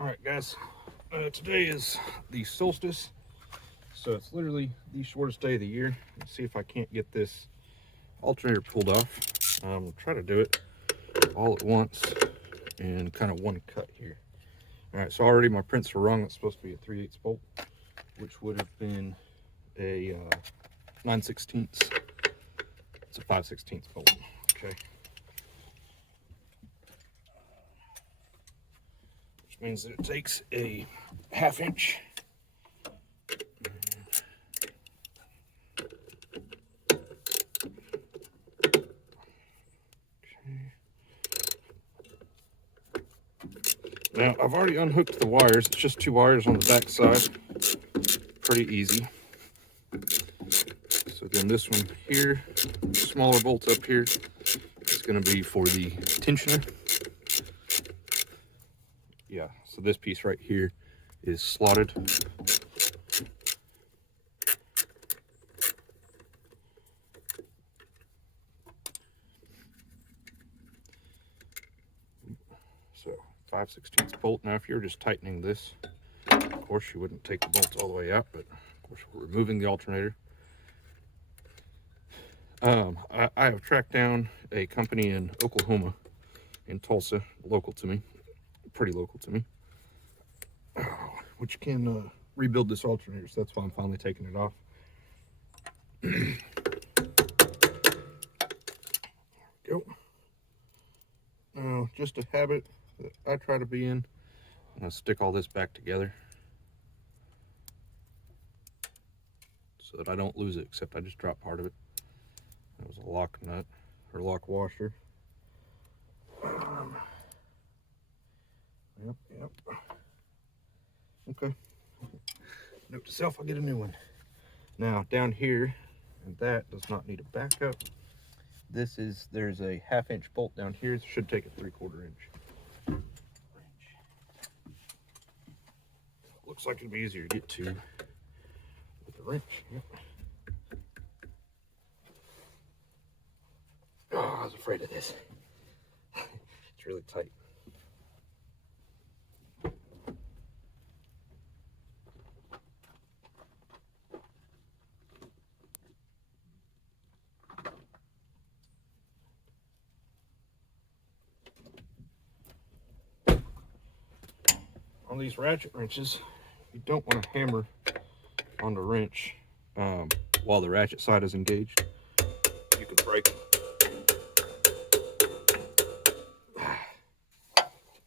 All right, guys. Today is the solstice, so it's literally the shortest day of the year. Let's see if I can't get this alternator pulled off. We'll try to do it all at once in kind of one cut here. All right, so already my prints are wrong. It's supposed to be a 3/8 bolt, which would have been a 9/16. It's a 5/16 bolt. Okay. Which means that it takes a 1/2 inch. Now, I've already unhooked the wires. It's just 2 wires on the back side. Pretty easy. So then this one here, smaller bolt up here, is going to be for the tensioner. Yeah, so this piece right here is slotted. So 5/16 bolt. Now if you're just tightening this, of course you wouldn't take the bolts all the way out, but of course we're removing the alternator. I have tracked down a company in Oklahoma, in Tulsa, local to me, pretty local to me, which can rebuild this alternator, so that's why I'm finally taking it off. Go. Now, just a habit that I try to be in, I'm going to stick all this back together so that I don't lose it, except I just dropped part of it. That was a lock nut, or lock washer. Yep. Okay. Note to self, I'll get a new one. Now, down here, and that does not need a backup. There's a 1/2 inch bolt down here. It should take a 3/4 inch. Looks like it'd be easier to get to with a wrench. Yep. Oh, I was afraid of this. It's really tight. On these ratchet wrenches, you don't want to hammer on the wrench while the ratchet side is engaged. You can break it.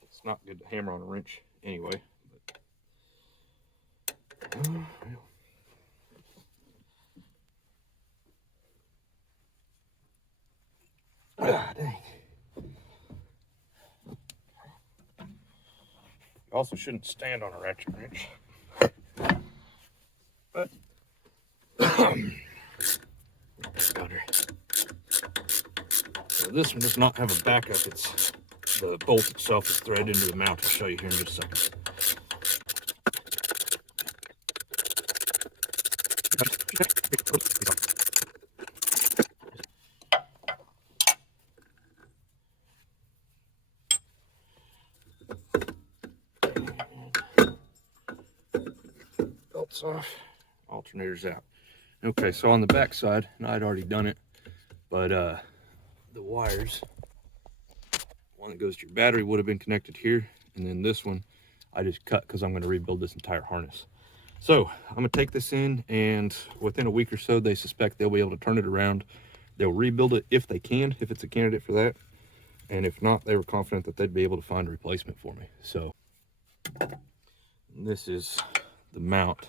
It's not good to hammer on a wrench anyway. Dang. You also shouldn't stand on a ratchet wrench. But so this one does not have a backup. It's the bolt itself is threaded into the mount. I'll show you here in just a second. Belts off, alternator's out. Okay, so on the back side, and I'd already done it, but the wires, one that goes to your battery would have been connected here, and then this one I just cut because I'm going to rebuild this entire harness. So I'm going to take this in, and within a week or so, they suspect they'll be able to turn it around. They'll rebuild it if they can, if it's a candidate for that. And if not, they were confident that they'd be able to find a replacement for me. So this is the mount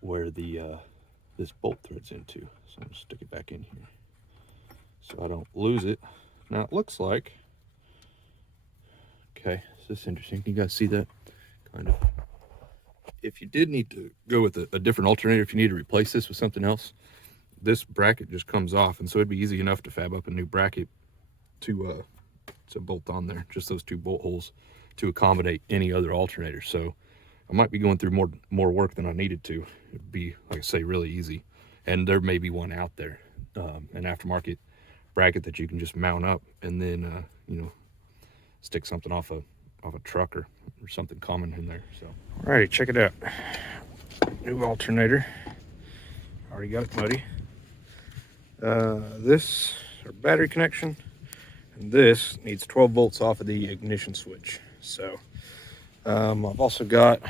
where the this bolt threads into. So I'm going to stick it back in here so I don't lose it. Now it looks like, okay, so this is interesting. Can you guys see that? Kind of. If you did need to go with a different alternator, if you need to replace this with something else, this bracket just comes off, and so it'd be easy enough to fab up a new bracket to bolt on there, just those 2 bolt holes to accommodate any other alternator. So I might be going through more work than I needed to. It'd be, like I say, really easy, and there may be one out there, an aftermarket bracket that you can just mount up and then you know, stick something off a off a truck or something common in there. So, alrighty, check it out. New alternator. Already got it muddy. This our battery connection, and this needs 12 volts off of the ignition switch. So I've also got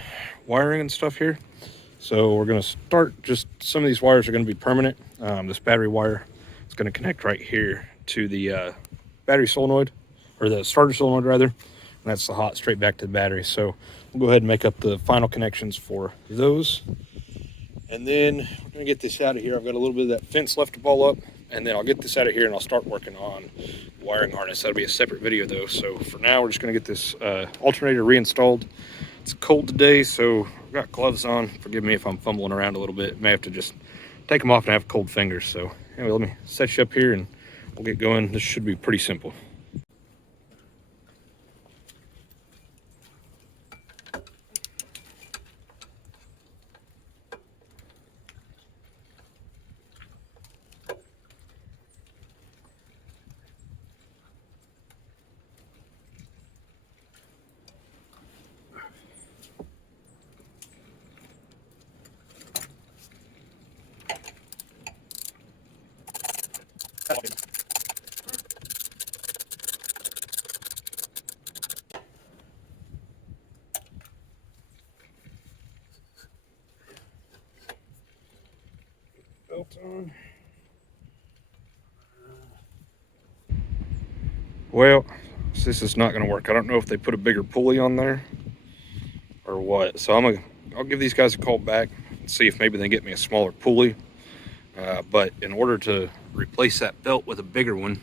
wiring and stuff here. So we're going to start, just some of these wires are going to be permanent. This battery wire is going to connect right here to the battery solenoid, or the starter solenoid rather, and that's the hot straight back to the battery. So we'll go ahead and make up the final connections for those. And then we're going to get this out of here. I've got a little bit of that fence left to ball up, and then I'll get this out of here and I'll start working on the wiring harness. That'll be a separate video though. So for now, we're just going to get this alternator reinstalled. It's cold today, so I've got gloves on. Forgive me if I'm fumbling around a little bit. May have to just take them off and have cold fingers. So anyway, let me set you up here and we'll get going. This should be pretty simple. Belt on. Well, this is not going to work. I don't know if they put a bigger pulley on there or what. So I'll give these guys a call back and see if maybe they get me a smaller pulley. But in order to replace that belt with a bigger one,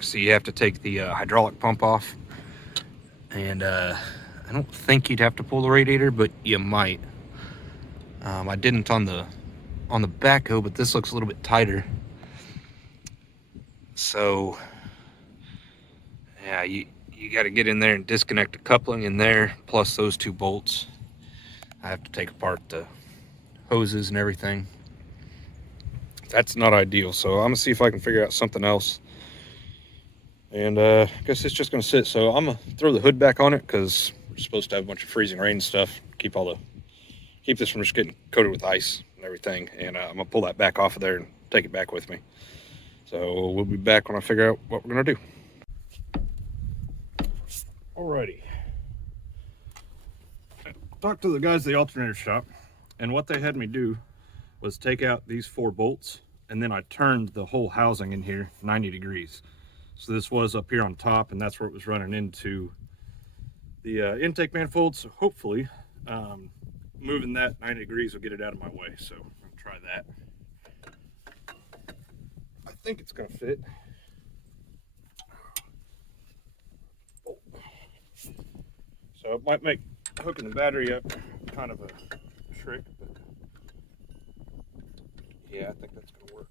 so you have to take the hydraulic pump off. And I don't think you'd have to pull the radiator, but you might. I didn't on the backhoe, but this looks a little bit tighter. So yeah, you got to get in there and disconnect the coupling in there, plus those two bolts. I have to take apart the hoses and everything. That's not ideal, so I'm gonna see if I can figure out something else. And I guess it's just gonna sit. So I'm gonna throw the hood back on it because we're supposed to have a bunch of freezing rain stuff. Keep this from just getting coated with ice and everything. And I'm gonna pull that back off of there and take it back with me. So we'll be back when I figure out what we're gonna do. Alrighty. Talked to the guys at the alternator shop, and what they had me do was take out these 4 bolts, and then I turned the whole housing in here 90 degrees. So this was up here on top, and that's where it was running into the intake manifold. So hopefully moving that 90 degrees will get it out of my way. So I'm gonna try that. I think it's gonna fit. So it might make hooking the battery up kind of a trick, but yeah, I think that's gonna work.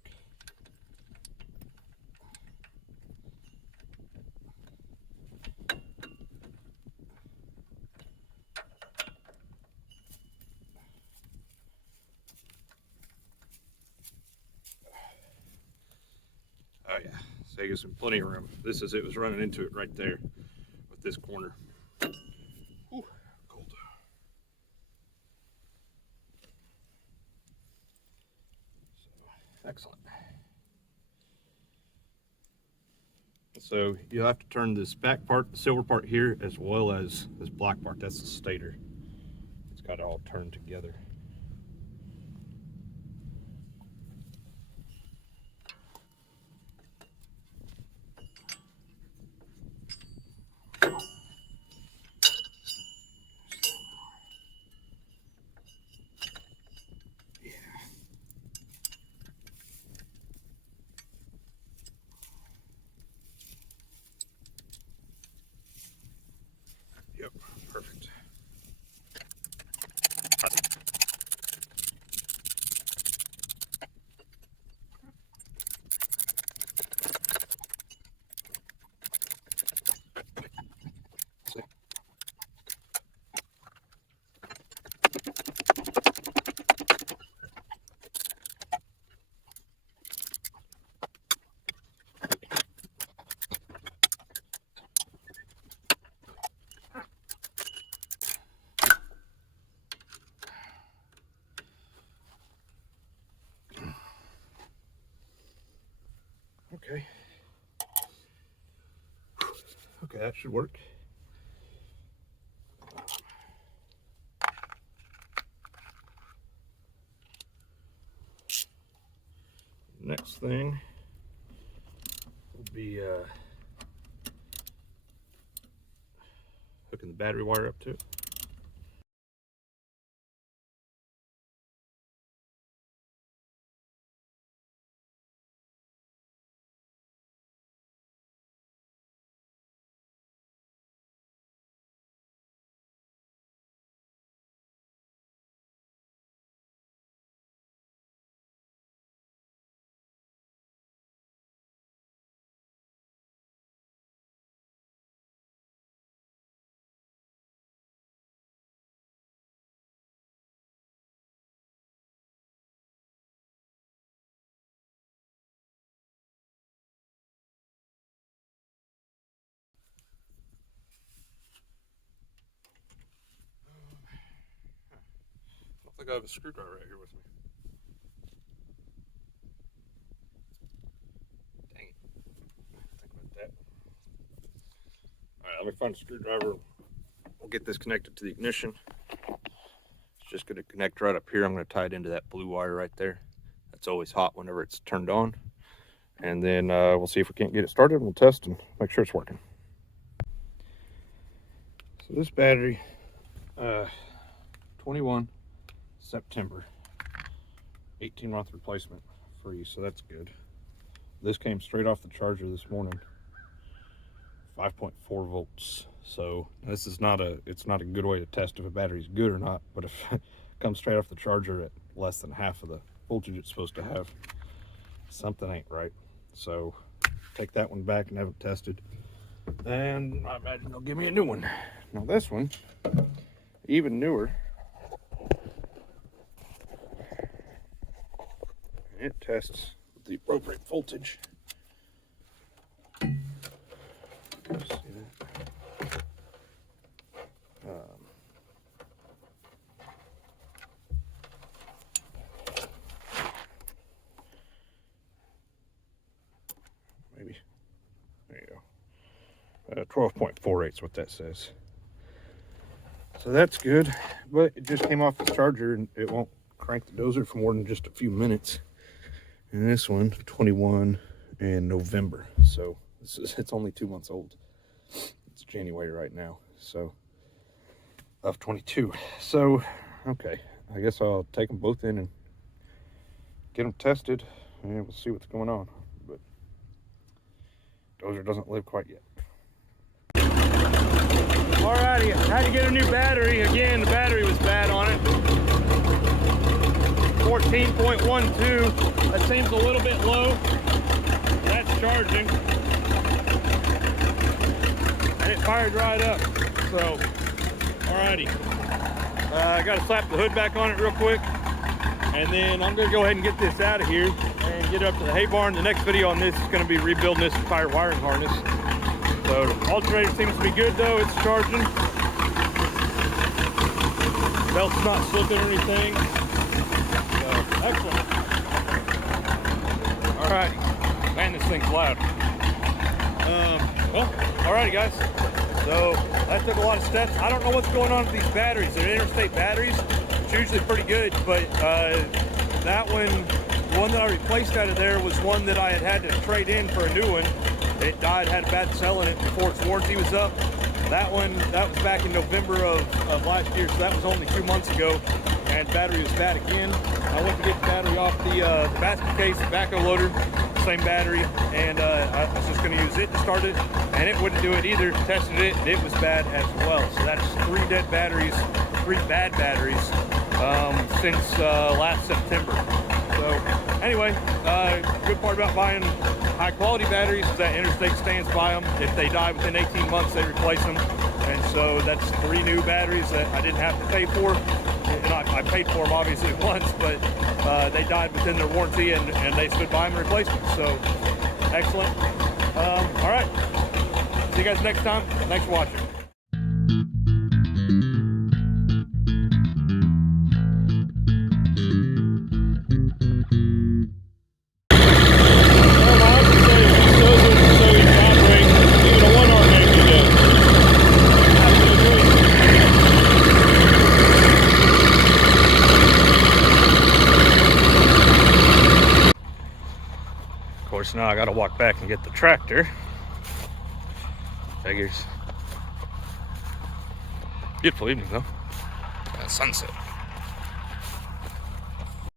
Oh yeah, so it gives them plenty of room. This is, it was running into it right there with this corner. Ooh, cold. So, excellent. So you'll have to turn this back part, the silver part here, as well as this black part. That's the stator. It's got it all turned together. Yep, perfect. Okay. Okay, that should work. Next thing will be hooking the battery wire up to it. I think I have a screwdriver right here with me. Dang it. Think about that. Alright, let me find a screwdriver. We'll get this connected to the ignition. It's just going to connect right up here. I'm going to tie it into that blue wire right there. That's always hot whenever it's turned on. And then we'll see if we can't get it started. We'll test and make sure it's working. So this battery, 21 September, 18-month replacement free, so that's good. This came straight off the charger this morning, 5.4 volts. So this is it's not a good way to test if a battery's good or not, but if it comes straight off the charger at less than half of the voltage it's supposed to have, something ain't right. So take that one back and have it tested, and I imagine they'll give me a new one. Now this one, even newer, it tests the appropriate voltage. See that? Maybe. There you go. 12.48 is what that says. So that's good, but it just came off the charger and it won't crank the dozer for more than just a few minutes. And this one, 21 in November. So it's only 2 months old. It's January right now, so of 22. So, okay, I guess I'll take them both in and get them tested, and we'll see what's going on. But dozer doesn't live quite yet. Alrighty, I had to get a new battery. Again, the battery was bad on it. 14.12. That seems a little bit low. That's charging. And it fired right up. So, alrighty. I got to slap the hood back on it real quick. And then I'm going to go ahead and get this out of here and get it up to the hay barn. The next video on this is going to be rebuilding this entire wiring harness. So the alternator seems to be good though, it's charging. Belt's not slipping or anything. So, excellent. Alright, man, this thing's loud. Well, alrighty guys. So that took a lot of steps. I don't know what's going on with these batteries. They're interstate batteries. It's usually pretty good, but that one, the one that I replaced out of there was one that I had to trade in for a new one. It died, had a bad cell in it before its warranty was up. That one, that was back in November of last year, so that was only 2 months ago, and battery was bad again. I went to get the battery off the basket case, backhoe loader, same battery, and I was just going to use it to start it, and it wouldn't do it either. Tested it, and it was bad as well. So that's 3 dead batteries, 3 bad batteries since last September. So anyway, good part about buying high quality batteries is that Interstate stands by them. If they die within 18 months, they replace them. And so that's 3 new batteries that I didn't have to pay for. And I paid for them obviously once, but they died within their warranty and they stood by them and replaced them. So excellent. All right, see you guys next time. Thanks for watching. course, now I gotta walk back and get the tractor. Figures. Beautiful evening though. Sunset.